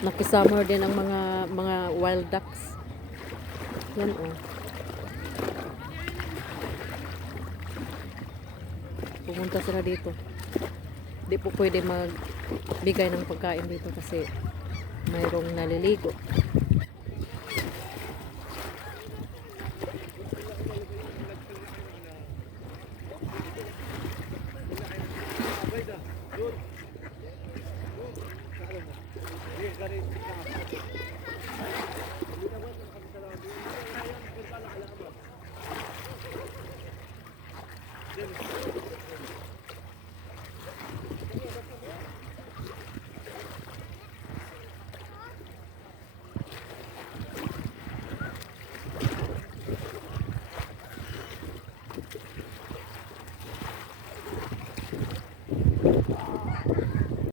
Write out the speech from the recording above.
Nakisummer din ang mga wild ducks. Yan oh. Pumunta sila dito. Di po pwede magbigay ng pagkain dito kasi mayroong naliligo. Then